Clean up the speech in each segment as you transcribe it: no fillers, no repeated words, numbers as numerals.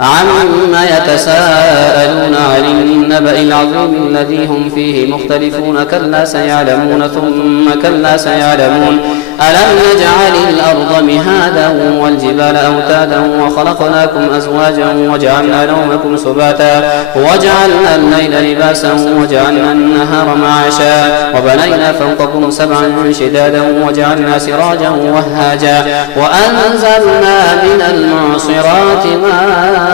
عما يتساءلون عن النبأ العظيم الذي هم فيه مختلفون كلا سيعلمون ثم كلا سيعلمون ألم نجعل الأرض مهادا والجبال أوتادا وخلقناكم أزواجا وجعلنا نومكم سباتا وجعلنا الليل لباسا وجعلنا النهار معاشا وبنينا فوقكم سبعا شدادا وجعلنا سراجا وهاجا وأنزلنا من المعصرات ماء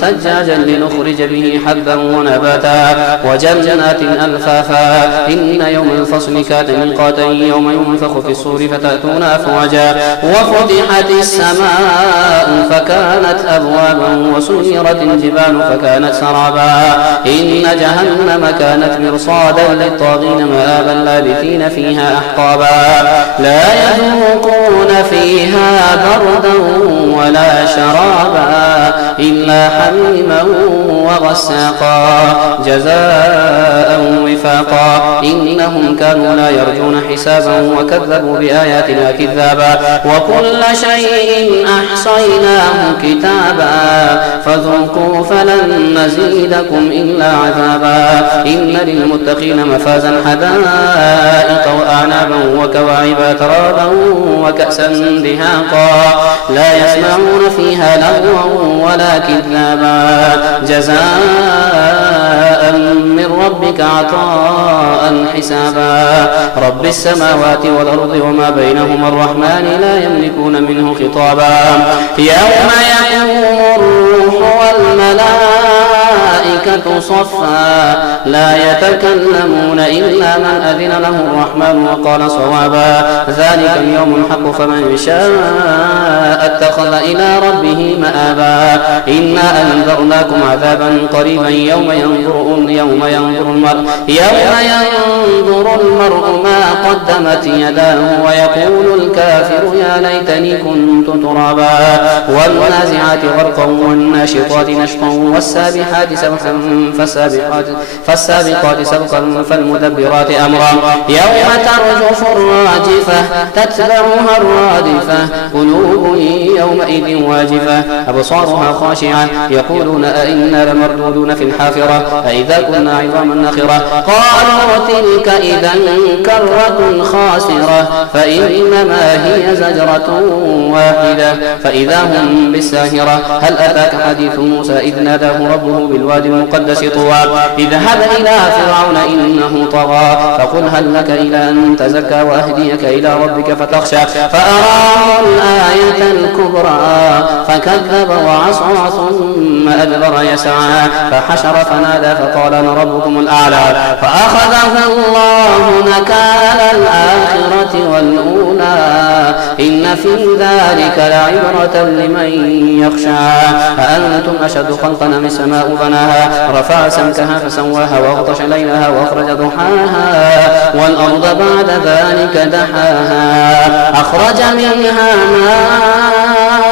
ثجاجا لنخرج به حبا ونباتا وجنات ألفافا إن يوم الفصل كان ميقاتا يوم ينفخ في الصور فتأتون أفواجا وفتحت السماء فكانت أبوابا وسيرت الجبال فكانت سرابا إن جهنم كانت مرصادا للطاغين مآبا لابثين فيها أحقابا لا يذوقون فيها بردا ولا شرابا إلا حميما وغساقا جزاء وفاقا إنهم كانوا لا يرجون حسابا وكذبوا بآياتنا كذابا وكل شيء أحصيناه كتابا فذوقوا فلن نزيدكم إلا عذابا إن للمتقين مفازا حدائق وأعنابا وكواعب ترابا وكأسا دهاقا لا يسمعون فيها لغوا ولا كذابا جزاء من ربك عطاء حسابا رب السماوات والأرض وما بينهما الرحمن لا يملكون منه خطابا يوم يقوم الروح والملائكة صفا لا يتكلمون إلا من أذن له الرحمن وقال صوابا ذلك اليوم الحق فمن شاء اتخذ إلى ربه مآبا إنا أنذرناكم عذابا قريبا يوم ينظر المرء ما قدمت يداه ويقول الكافر يا ليتني كنت ترابا والنازعات غرقا والناشطات نشطا والسابحات سبحا فالسابقات سبقا فالمدبرات أمرا يوم ترجف الراجفة تتبعها الرادفة قلوب يومئذ واجفة أبصارها خاشعة يقولون أئنا لمردودون في الحافرة أئذا كنا عظاما نخرة قالوا تلك إذا كرة خاسرة فإنما هي زجرة واحدة فإذا هم بالساهرة هل أتاك حديث موسى إذ ناداه ربه بالوادي المقدس طوى اذهب إلى فرعون إنه طغى فقل هل لك إلى أن تزكى وأهديك إلى ربك فتخشى فأراه الآية الكبرى فكذب وعصى ثم أدبر يسعى فحشر فنادى فقال أنا ربكم الأعلى فأخذه الله نكال الآخرة والأولى إن في ذلك لعبرة لمن يخشى أأنتم أشد خلقا أم السماء بناها رفع سمكها فسواها وأغطش ليلها وأخرج ضحاها والأرض بعد ذلك دحاها أخرج منها ماءها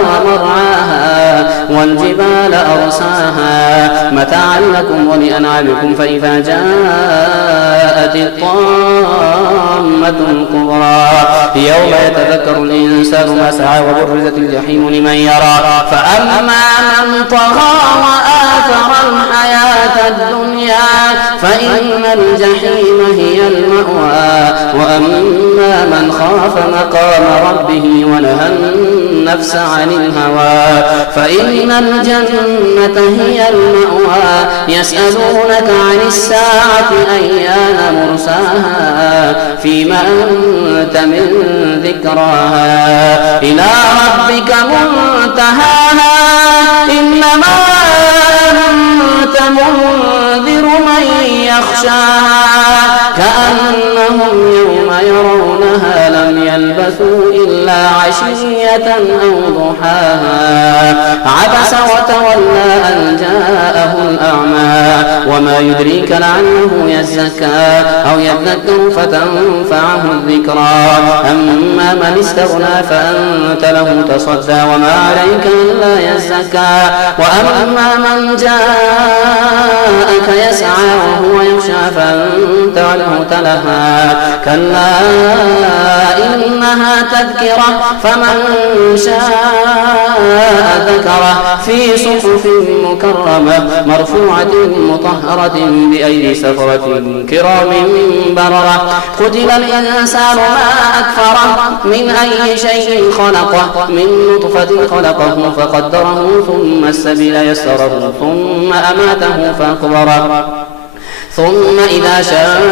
ومرعاها والجبال أرساها متاعا لكم ولأنعامكم فإذا جاءت الطامة الكبرى يوم يتذكر الإنسان ما سعى وبرزت الجحيم لمن يرى فأما من طغى وآثر الحياة الدنيا فإن الجحيم هي المأوى وأما من خاف مقام ربه ونهى النفس عن الهوى فإن الجنة هي المأوى يسألونك عن الساعة أيان مرساها فيما أنت من ذكراها إلى ربك منتهاها إنما أنت منذر من يخشاها كأنهم يوم يرونها لم يلبثوا إلا عشية أو ضحاها عبس وتولى أن جاءه الأعمى وما يدريك لعله يزكى أو يذكر فتنفعه الذكرى أما من استغنى فأنت له تصدى وما عليك إلا يزكى يزكى وأما من جاءك يسعى وهو يخشى فأنت عنه تلهى كلا إنها تذكرة فمن شاء ذكره في صحف مكرمة مرفوعة مطهرة بأيدي سفرة كرام بررة قتل الإنسان ما أكفره من أي شيء خلقه من نطفة خلقه فقدره ثم السبيل يسره ثم أماته فأقبره ثم إذا شاء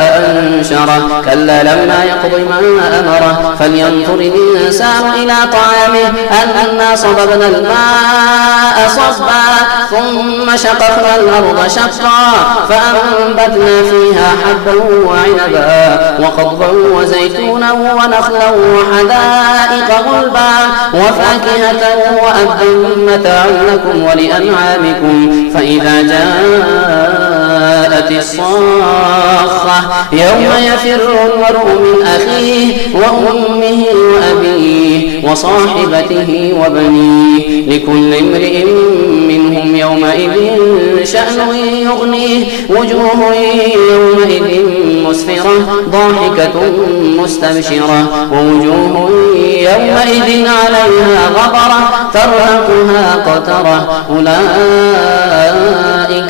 أنشره كلا لما يقض ما أمره فلينظر الإنسان إلى طعامه أنا صببنا الماء صبا ثم شققنا الأرض شقا فأنبتنا فيها حبا وعنبا وقضبا وزيتونا ونخلا وحدائق غلبا وفاكهة وأبا متاعا لكم ولأنعامكم فإذا جاءت الصاخة يوم يفر المرء من أخيه وأمه وأبيه وصاحبته وبنيه لكل امرئ منهم يومئذ شأن يغنيه وجوه يومئذ مسفرة ضاحكة مستبشرة ووجوه يومئذ عليها غبرة ترهقها قترة أولئك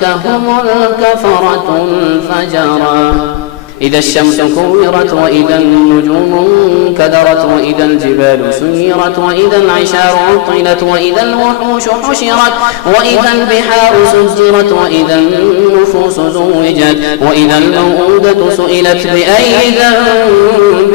هم الكفرة الفجرة إذا الشمس كورت وإذا النجوم انكدرت وإذا الجبال سيرت وإذا العشار عطلت وإذا الوحوش حشرت وإذا البحار سجرت وإذا النفوس زوجت وإذا الموءودة سئلت بأي ذنب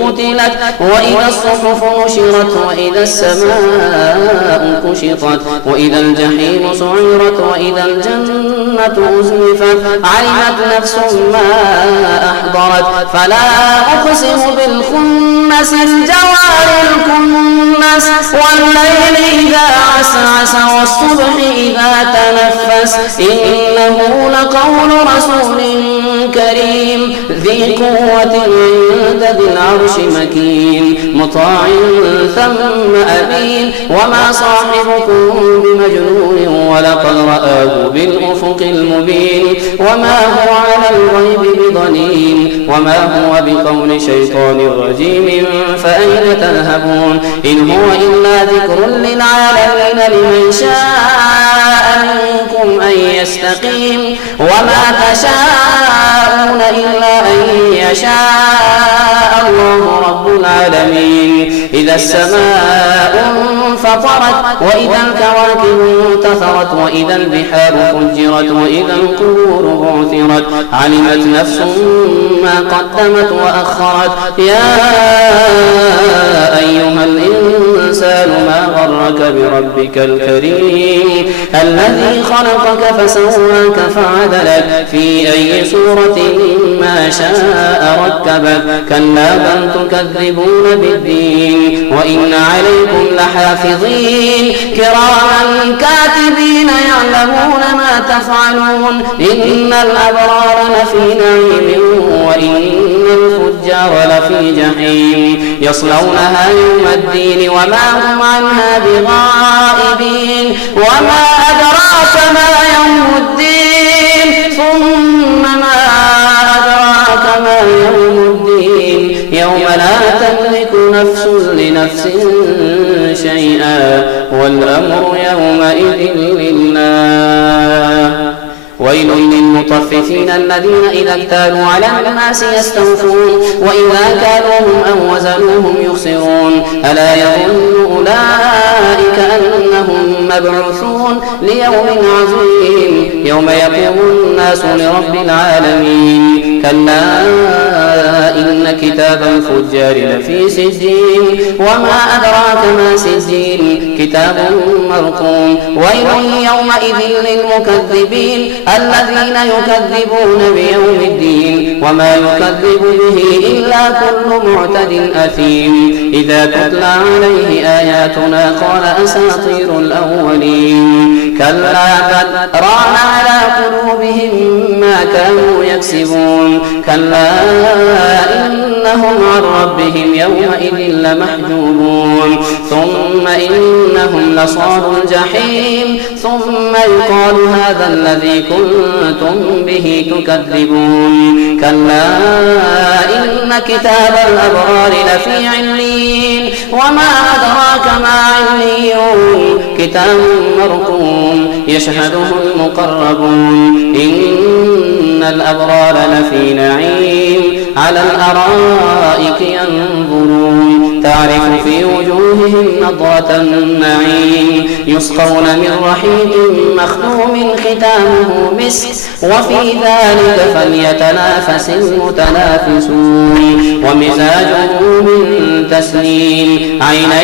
قتلت وإذا الصحف نشرت وإذا السماء كشطت وإذا الجحيم سعرت وإذا الجنة أزلفت علمت نفس ما أحضرت فلا أقسم بالخنس الجوار الكنس والليل إذا عسعس والصبح إذا تنفس إنه لقول رسول كريم ذي قوة عند ذي العرش مكين مطاع ثم أمين وما صاحبكم بمجنون ولقد رآه بالأفق المبين وما هو على الغيب بضنين وما هو بقول شيطان رجيم فأين تذهبون إن هو إلا ذكر للعالمين لمن شاء منكم أن يستقيم وما تشاءون إلا أن يشاء الله رب العالمين إذا السماء انفطرت وإذا الكواكب انتثرت وإذا البحار فجرت وإذا القبور بعثرت علمت نفس ما قدمت وأخرت يا أيها الإنسان ما غرك بربك الكريم الذي خلقك فسواك فعدلك في أي صورة ما شاء ركبك كلا بل تكذبون بالدين وإن عليكم لحافظين كراما كاتبين يعلمون ما تفعلون إن الأبرار لفي نعيم وإن الفجار لفي جحيم يصلونها يوم الدين وما هم عنها بغائبين وما أدراك ما يوم الدين ثم ما أدراك ما يوم الدين يوم لا تملك نفس لنفس شيئا والأمر يومئذ لله ويل للمطففين الذين إذا اكتالوا على الناس يستوفون وإذا كالوهم أو وزنوهم يخسرون ألا يظن أولئك أنهم مبعوثون ليوم عظيم يوم يقوم الناس لرب العالمين كلا إن كتاب الفجار لفي سجين وما أدراك ما سجين كتاب مرقوم ويل يومئذ للمكذبين الذين يكذبون بيوم الدين وما يكذب به إلا كل معتد أثيم إذا تتلى عليه آياتنا قال أساطير الأولين كلا بل ران على قلوبهم ما كانوا يكسبون كلا إنهم عن ربهم يومئذ لمحجوبون ثم إنهم لصال الجحيم ثم يقال هذا الذي كنتم به تكذبون كلا إن كتاب الأبرار لفي عليين وما أدراك ما عليون كتاب مرقوم يشهده المقربون إن الأبرار لفي نعيم على الأرائك ينظرون تعرف في وجوههم نضرة النعيم يسقون من رحيق مختوم ختامه مسك وفي ذلك فليتنافس المتنافسون ومزاجه من تسنيم عينا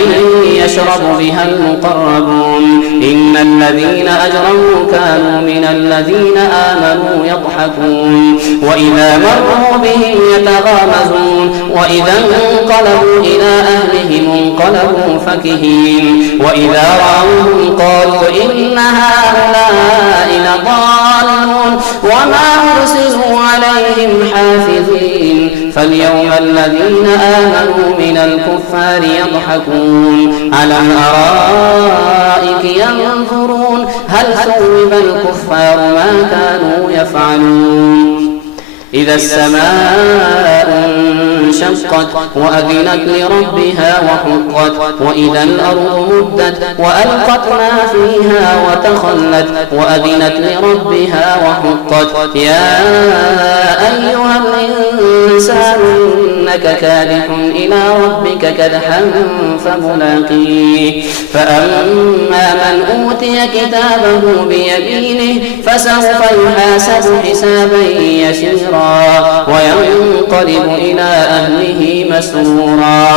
يشرب بها المقربون إن الذين أجرموا كانوا من الذين آمنوا يضحكون وإذا مروا بهم يتغامزون وإذا انقلبوا إلى أهلهم انقلبوا فكهين وإذا رأوهم قالوا إن هؤلاء لضالون وما أرسلوا عليهم حافظين فاليوم الذين آمنوا من الكفار يضحكون على الأرائك ينظرون هل ثوب الكفار ما كانوا يفعلون إذا السماء انشقت وأذنت لربها وحقت وإذا الأرض مدت وألقت ما فيها وتخلت وأذنت لربها وحقت يا أيها الإنسان إنك كادح إلى ربك كدحا فملاقيه فأما من أوتي كتابه بيمينه فسوف يحاسب حسابا يسيرا وينقلب إلى أهله مسرورا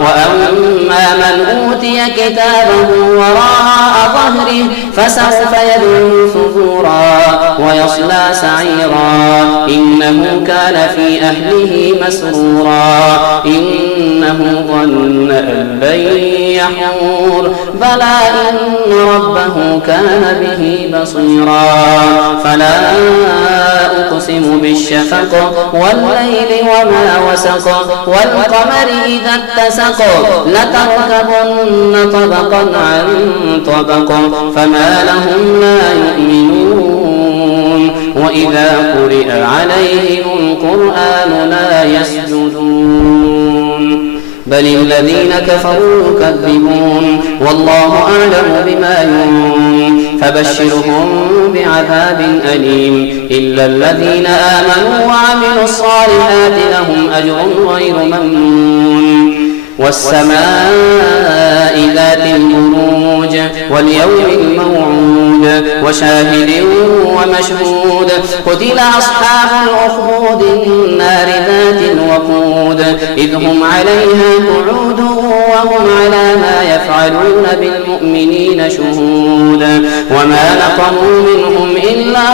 وأما من أوتي كتابه وراء ظهره فسوف يدعو ثبورا ويصلى سعيرا إنه كان في أهله مسرورا إنه ظن أن لن يحور بلى إن ربه كان به بصيرا فلا أقسم بالشفق والليل وما وسق والقمر إذا اتسق لتركبن طبقا عن طبق فما لهم لا يؤمنون وإذا قرئ عليهم القرآن لا يسجدون بل الذين كفروا يكذبون والله أعلم بما يوعون فبشرهم بعذاب أليم إلا الذين آمنوا وعملوا الصالحات لهم أجر غير ممنون والسماء ذات البروج واليوم الموعود وشاهد ومشهود قتل أصحاب الأخدود النار ذات الوقود إذ هم عليها قعود وهم على ما يفعلون بالمؤمنين شهود وما نقموا منهم إلا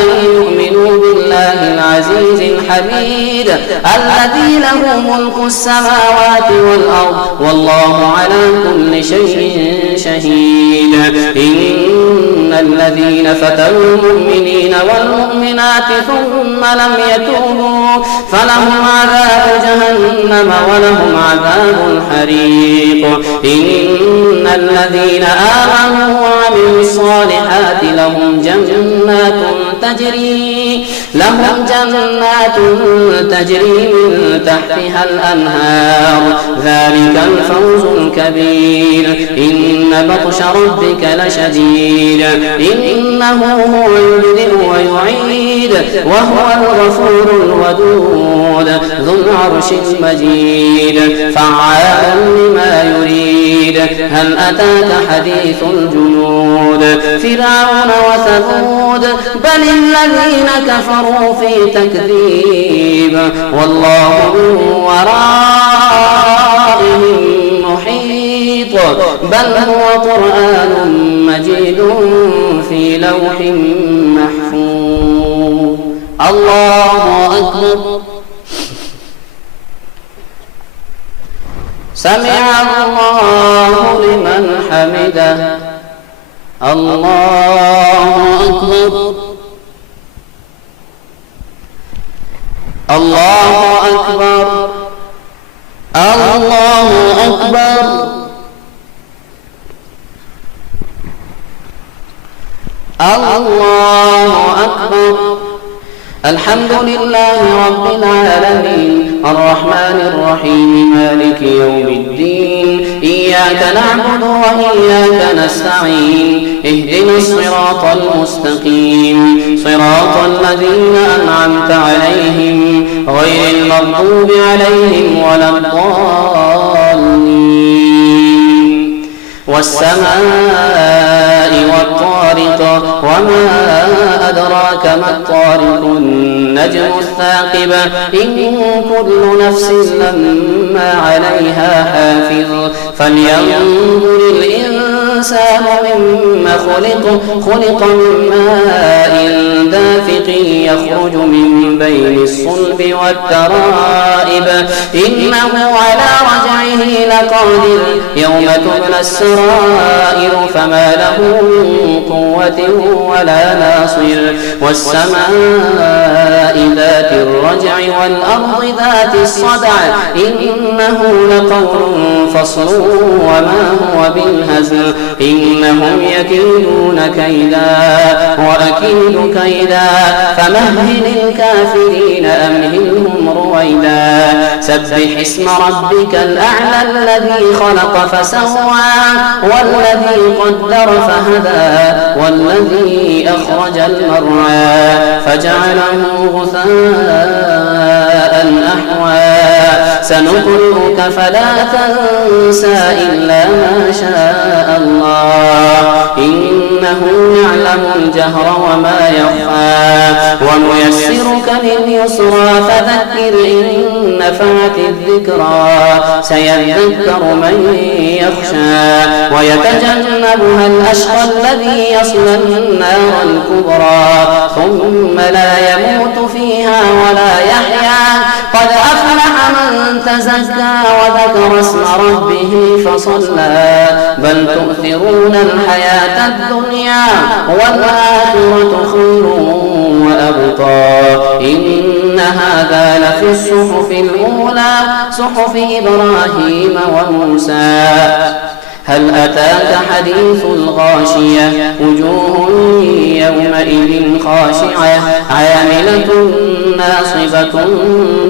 أن يؤمنوا بالله العزيز الحميد الذي له ملك السماوات والأرض والله على كل شيء شهيد إن الذين فتنوا المؤمنين والمؤمنات ثم لم يتوبوا فلهم عذاب جهنم ولهم عذاب الحريق إن الذين آمنوا وعملوا الصالحات لهم جنات تجري من تحتها الأنهار ذلك الفوز الكبير إن بطش ربك لشديد إنه هو يبدئ ويعيد وهو الغفور الودود ذو العرش المجيد فعال لما يريد هل أتاك حديث الجنود فرعون وثمود بل الذين كفروا في تكذيب والله من ورائهم محيط بل هو قرآن مجيد في لوح محفوظ الله أكبر سمع الله لمن حمده الله أكبر الله أكبر الله أكبر الله أكبر. الحمد لله رب العالمين الرحمن الرحيم مالك يوم الدين إياك نعبد وإياك نستعين اهدنا الصراط المستقيم صراط الذين أنعمت عليهم غير المغضوب عليهم ولا الضالين. والسماء والطارق وما أدراك ما الطارق النجم الثاقب إن كل نفس لما عليها حافظ فلينظر الإنسان مما خلق من ماء دافق يخرج من بين الصلب والترائب إنه على رجعه لقادر يوم تبلى السرائر فما له من قوة ولا ناصر. والسماء ذات الرجع والأرض ذات الصدع إنه لقول فصل وما هو بالهزل إنهم يكيدون كيدا وأكيد كيدا فمهل الكافرين أمهلهم رويدا. سبح اسم ربك الأعلى الذي خلق فسوى والذي قدر فهدى والذي أخرج المرعى فجعله غثاء أحوى. سنقرئك فلا تنسى إلا ما شاء الله إنه يعلم الجهر وما يخفى. ونيسرك لليسرى فذكر إن نفعت الذكرى سيذكر من يخشى ويتجنبها الأشقى الذي يصلى النار الكبرى ثم لا يموت فيها ولا يحيا. قد أفلح من تزكى وذكر اسم ربه فصلى بل تؤثرون الحياة الدنيا والآخرة خير وأبقى إن هذا لفي الصحف الأولى صحف إبراهيم وموسى. هل أتاك حديث الغاشية وجوه يومئذ خاشعة عاملة ناصبة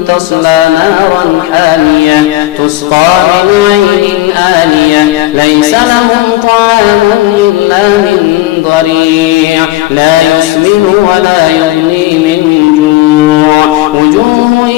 تصلى نارا حامية تسقى من عين آنية ليس لهم طعام إلا من ضريع لا يسمن ولا يغني من جوع. وجوه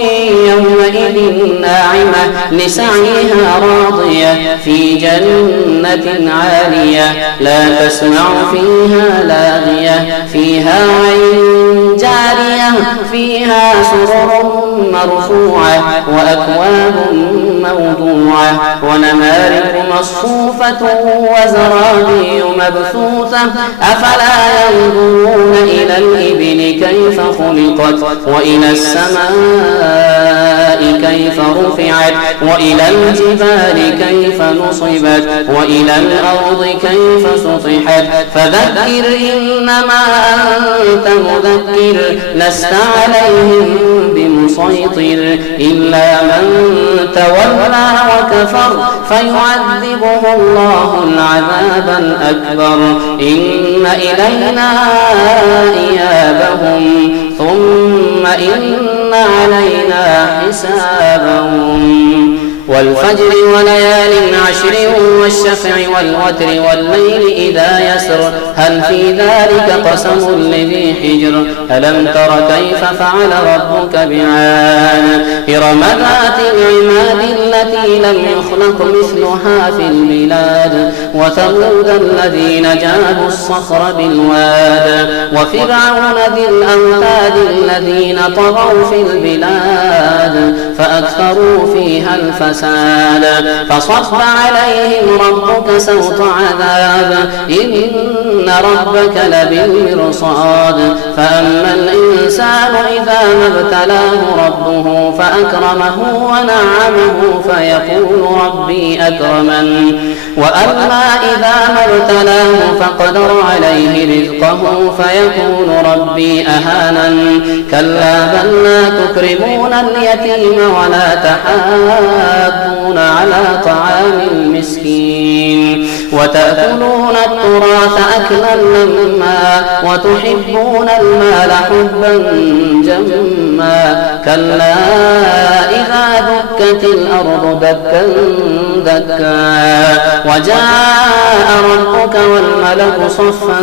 يومئذ ناعمة لسعيها راضية في جنة عالية لا تسمع فيها لاغية فيها عين جارية فيها سرر مرفوعة وأكواب موضوعة ونمارق مصفوفة وزرابي مبثوثة أفلا ينظرون إلى الإبل كيف خلقت وإلى السماء كيف رفعت وإلى الجبال كيف نصبت وإلى الأرض كيف سطحت. فذكر إنما أنت مذكر لست عليهم بمسيطر إلا من تولى وكفر فيعذبه الله العذاب الأكبر. إن إلينا إيابهم ثم إن علينا حسابهم. والفجر وليال عشر والشفع والوتر والليل إذا يسر هل في ذلك قسم لذي حجر ألم تر كيف فعل ربك بعاد إرم ذات العماد التي لم يخلق مثلها في البلاد وثمود الذين جابوا الصخر بالواد وفرعون ذي الأوتاد الذين طغوا في البلاد فأكثروا فيها الفساد فصب عليهم ربك سوط عذاب إن ربك لبالمرصاد. فأما الإنسان إذا ما ابتلاه ربه فأكرمه ونعمه فيقول ربي أكرمن وأما إذا ما ابتلاه فقدر عليه رزقه فيقول ربي أهانن. كلا بل لا تكرمون اليتيم ولا تحاضون على طعام المسكين وتأكلون التراث أكلا لما وتحبون المال حبا جما كلا إذا دكت الأرض دكا دكا وجاء ربك والملك صفا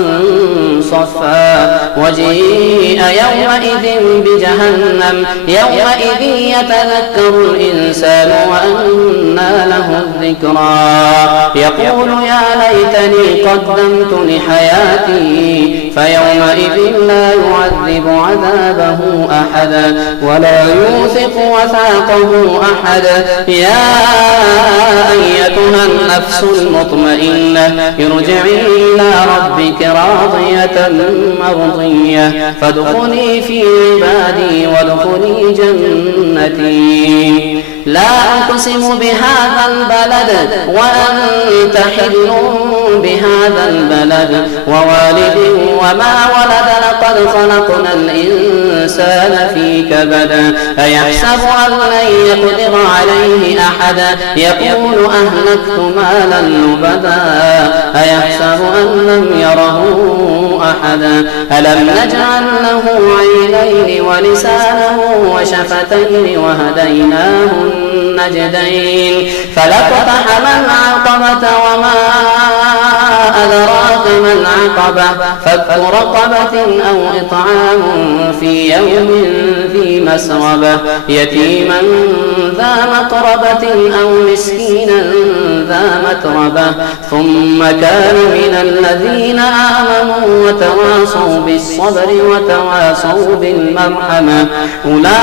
صفا وجيء يومئذ بجهنم يومئذ يتذكر الإنسان وأنى له الذكرى يقول يا ليتني قدمت لحياتي فيومئذ لا يعذب عذابه أحدا ولا يوثق وثاقه أحدا يا أيتها النفس المطمئنة ارجعي إلى ربك راضية مرضية فادخلي في عبادي وادخلي جنتي لا أقسم بهذا البلد وأنت حل بهذا البلد ووالد وما ولد لقد خلقنا الإنسان في كبد أيحسب أن لن يقدر عليه أحدا يقول أهلكت مالا لبدا أيحسب أن لم يره أحدا ألم نجعل له عينين ولسانه وشفتين وهديناه النجدين فلاقتحم العقبة وما أدراك ما العقبة فك رقبة أو إطعام في يوم ذي مسغبة يتيما ذا مقربة أو مسكينا ذا متربة ثم كان من الذين آمنوا وتواصوا بالصبر وتواصوا بالمرحمة أولئك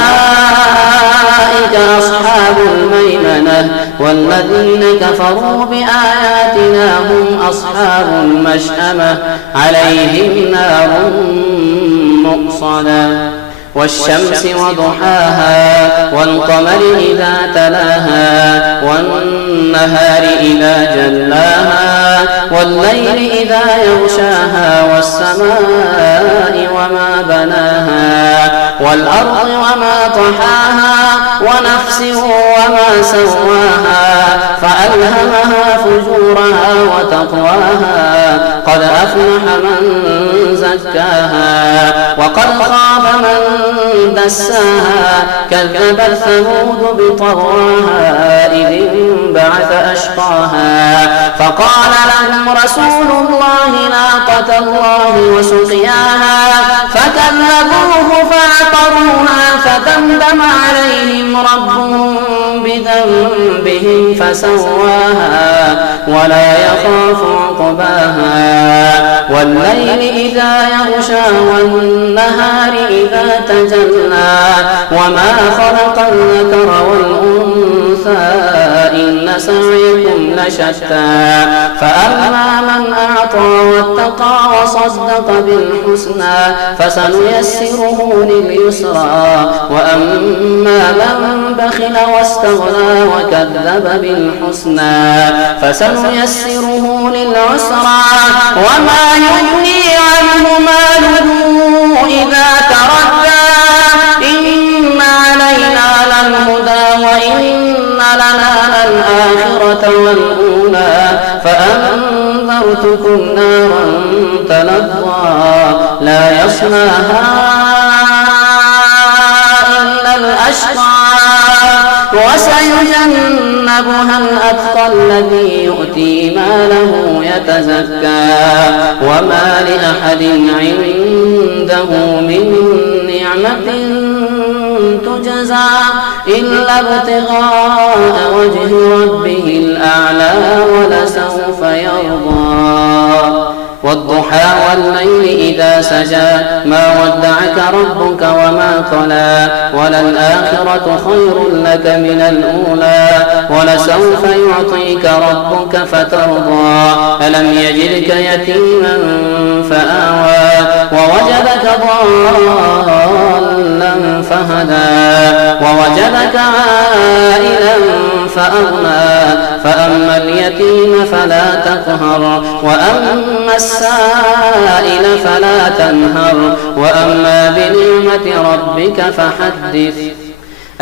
أصحاب الميمنة والذين كفروا بآياتنا هم أصحاب المشأمة عليهم نار مؤصدة والشمس وضحاها والقمر إذا تلاها والنهار إذا جلاها والليل إذا يغشاها والسماء وما بناها والأرض وما طحاها ونفس وما سواها فألهمها فجورها وتقواها قد أفلح من زكاها وقد خاب من دساها كذبت ثمود بطغواها إذ انبعث أشقاها فقال لهم رسول الله ناقة الله وسقياها فكذبوه فعقروها فدمدم عليهم ربهم بذنبهم فسواها ولا يخاف عقباها والليل إذا يغشى والنهار إذا تجلى وما خلق الذكر والأنثى إن سعيكم لشتى فأما من أعطى واتقى وصدق بالحسنى فسنيسره لليسرى وأما من بخل واستغنى وكذب بالحسنى فسنيسره للعسرى وما يغني عنه ماله إذا تردى إن علينا للهدى وإن لنا للآخرة والأولى فأنذرتكم نارا تلظى لا يصلاها إلا الأشقى وسيجنبها الأتقى الذي يؤتي ماله يتزكى وما لأحد عنده من نعمة تجزى إلا ابتغاء وجه ربه الأعلى ولسوف يرضى والضحى والليل إذا سجى ما ودعك ربك وما قلى وللآخرة خير لك من الأولى ولسوف يعطيك ربك فترضى ألم يجدك يتيما فآوى ووجدك ضالا فهدى ووجدك عائلا فأغنى فأما اليتيم فلا تقهر وأما السائل فلا تنهر وأما بنعمة ربك فحدث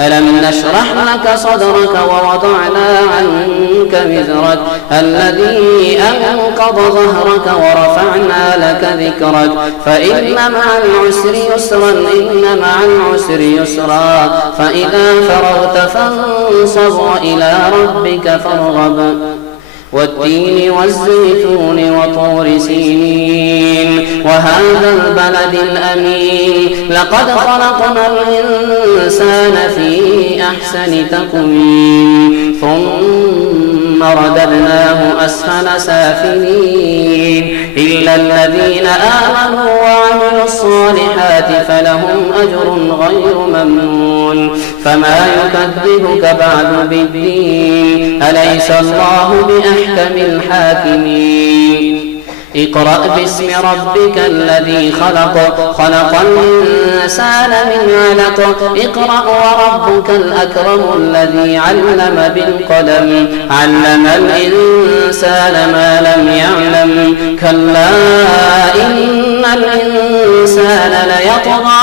ألم نشرح لك صدرك ووضعنا عنك وزرك الذي أنقض ظهرك ورفعنا لك ذكرك فإن مع العسر يسرا إن مع العسر يسرا فإذا فرغت فانصب وإلى ربك فارغب والتين والزيتون وطور سينين وهذا البلد الأمين لقد خلقنا الإنسان في أحسن تقويم ثم رددناه أسفل سافلين إلا الذين آمنوا وعملوا الصالحات فلهم أجر غير ممنون فما يكذبك بعد بالدين أليس الله بأحكم الحاكمين اقرأ باسم ربك الذي خلق الإنسان من علق اقرأ وربك الأكرم الذي علم بالقلم علم الإنسان ما لم يعلم كلا إن الإنسان ليطغى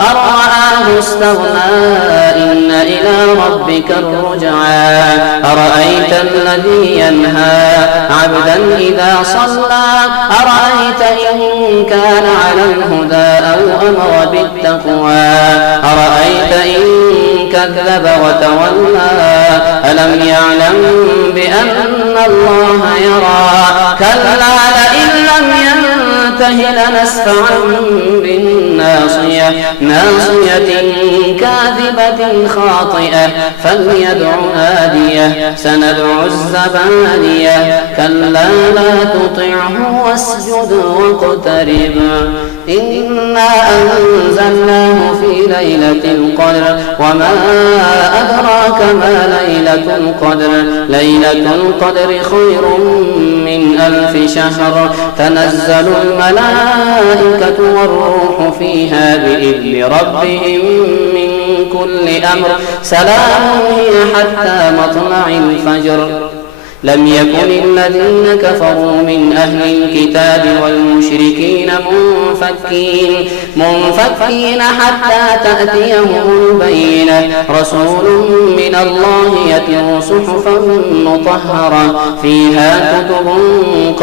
أن رآه استغنى إن إلى ربك الرجعى أرأيت الذي ينهى عبدا إذا صلى أرأيت إن كان على الهدى أو أمر بالتقوى أرأيت إن كذب وتولى ألم يعلم بأن الله يرى كلا لئن لم ينته لنسفعا بالناصية ناصية كاذبة خاطئة فليدع ناديه سندع الزبانية كلا لا تطعه واسجد واقترب إنا أنزلناه في ليلة القدر وما أدراك ما ليلة القدر ليلة القدر خير من 1000 شهر تنزل الملائكة والروح فيها بإذن ربهم من كل أمر سلام هي حتى مطلع الفجر لم يكن الذين كفروا من أهل الكتاب والمشركين منفكين حتى تأتيهم البينة رسول من الله يتلو صحفا مطهرة فيها كتب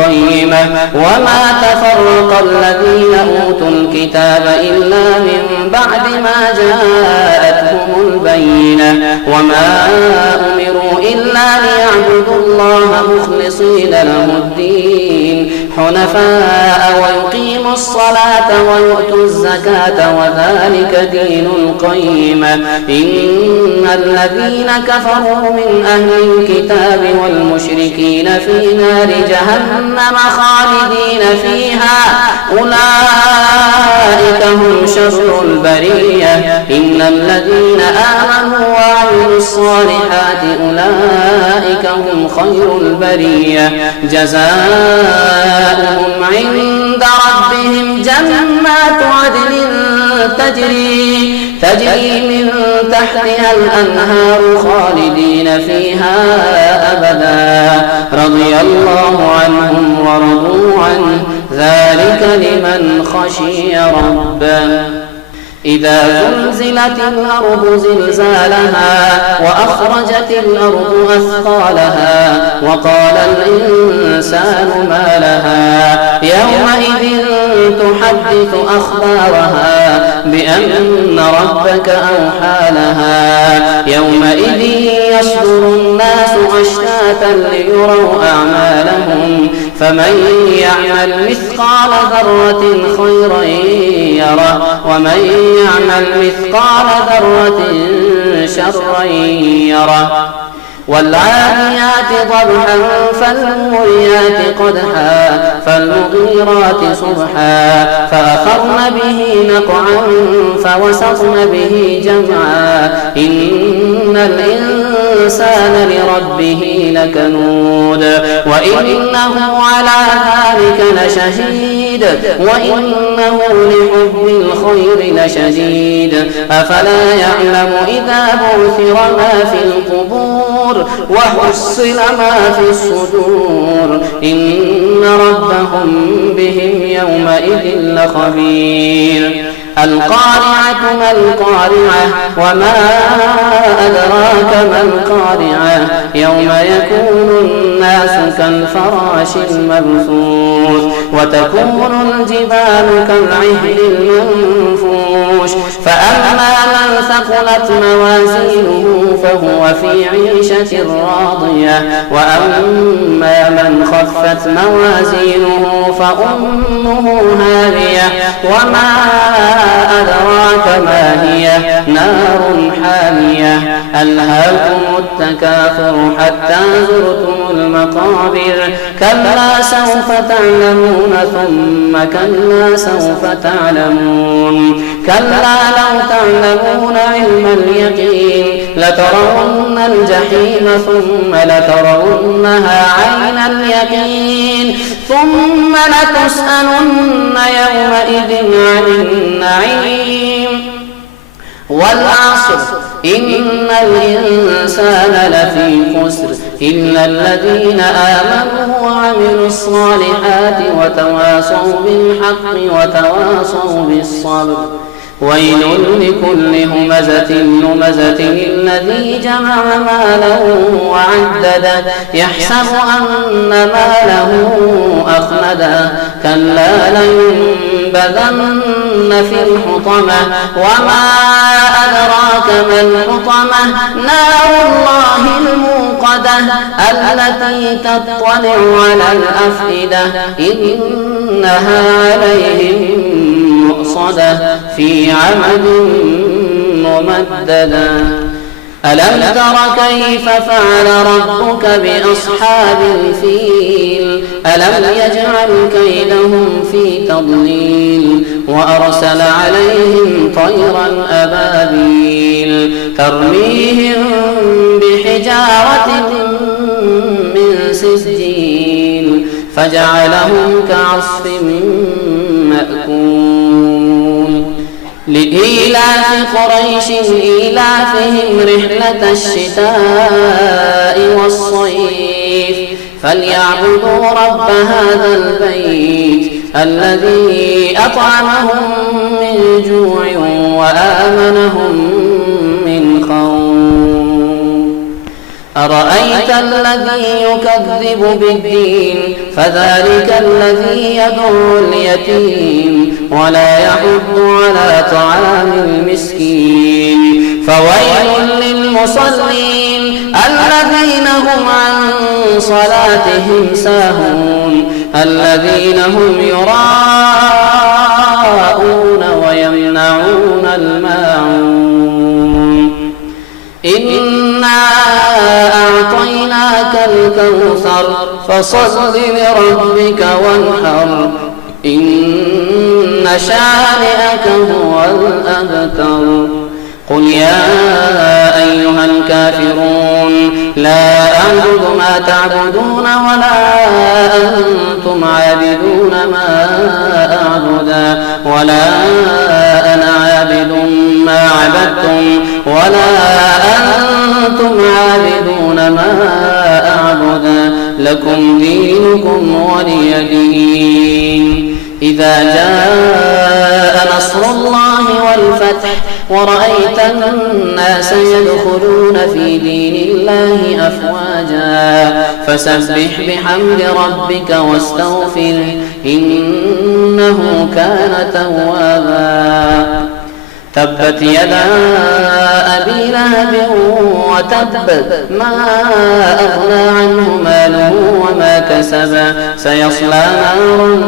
قيمة وما تفرق الذين أوتوا الكتاب إلا من بعد ما جاءتهم البينة وما أمروا إلا ليعبدوا الله مخلصين له الدين حنفاء ويقيموا الصلاة ويؤتوا الزكاة وذلك دين القيمة إن الذين كفروا من أهل الكتاب والمشركين في نار جهنم خالدين فيها أولئك هم شر البرية إن الذين آمنوا وعملوا الصالحات أولئك هم خير البرية جزاؤهم عند ربهم جنات عدن تجري من تحتها الأنهار خالدين فيها أبدا رضي الله عنهم ورضوا عنه ذلك لمن خشي ربه إذا زلزلت الأرض زلزالها وأخرجت الأرض أثقالها وقال الإنسان ما لها يومئذ تحدث أخبارها بأن ربك أوحى لها يومئذ يصدر الناس أشتاتا ليروا أعمالهم فمن يعمل مثقال ذرة خيرا يره ومن يعمل مثقال ذرة شرا يره والعاديات ضبحا فالموريات قدحا فالمغيرات صبحا فأثرن به نقعا فوسطن به جمعا إن الإنسان لربه لكنود وإنه على ذلك لشهيد وإنه لحب الخير لشديد أفلا يعلم إذا بعثر ما في القبور وحصل ما في الصدور إن ربهم بهم يومئذ لخبير القارعة ما القارعة وما أدراك ما القارعة يوم يكون الناس كالفراش المبثوث وتكون الجبال كالعهن المنفوش فأما من ثقلت موازينه فهو في عيشة راضية وأما من خفت موازينه فأمه هاوية وما أدراك ما هي نار حامية ألهاكم التكاثر حتى زرتم المقابر كلا سوف تعلمون ثم كلا سوف تعلمون كلا لو تعلمون علم اليقين لترون الجحيم ثم لترونها عين اليقين ثم لتسألن يومئذ عن النعيم والعصر إن الإنسان لفي خسر إلا الذين آمنوا وعملوا الصالحات وتواصوا بالحق وتواصوا بالصبر ويل لكل همزة لمزة الذي جمع ماله وعدده يحسب أن ماله أخلده كلا لينبذن في الحطمة وما أدراك ما الحطمة نار الله الموقدة التي تطلع على الأفئدة إنها عليهم مؤصدة في عمد ممددة ألم تر كيف فعل ربك بأصحاب الفيل ألم يجعل كيدهم في تضليل وأرسل عليهم طيرا أبابيل ترميهم بحجارة من سجيل فجعلهم كعصف مأكول لإيلاف قريش إيلافهم رحلة الشتاء والصيف فليعبدوا رب هذا البيت الذي أطعمهم من جوع وآمنهم من خوف أرأيت الذي يكذب بالدين فذلك الذي يدعو اليتيم ولا يحض على طعام المسكين فويل للمصلين الذين هم عن صلاتهم ساهون الذين هم يراءون ويمنعون الماعون إنا أعطيناك الكوثر فصل لربك وانحر إن شانئك هو الأبتر قل يا أيها الكافرون لا أعبد ما تعبدون ولا أنتم عابدون ما أعبد ولا أنا عابد ما عبدتم ولا أنتم عابدون ما أعبد لكم دينكم ولي دين إذا جاء نصر الله والفتح ورأيت الناس يدخلون في دين الله أفواجا فسبح بحمد ربك واستغفره إنه كان توابا تبت يدا أبي لهب وتب ما أغنى عنه ماله وما كسب سيصلى نارا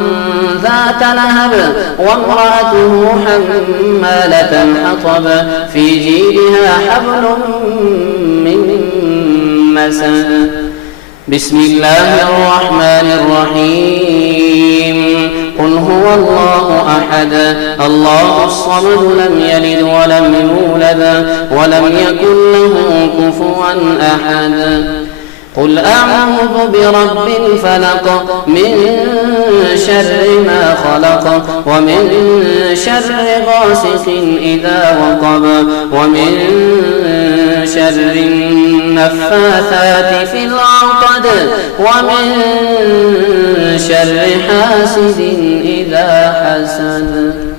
ذات لهب وامرأته حمالة الحطب في جيدها حبل من مسد بسم الله الرحمن الرحيم قل هو الله أحد الله الصمد لم يلد ولم يولد ولم يكن له كفوا أحد قل أعوذ برب الفلق من شر ما خلق ومن شر غاسق إذا وقب ومن شر النفاثات في العقد ومن شر حاسد إذا حسد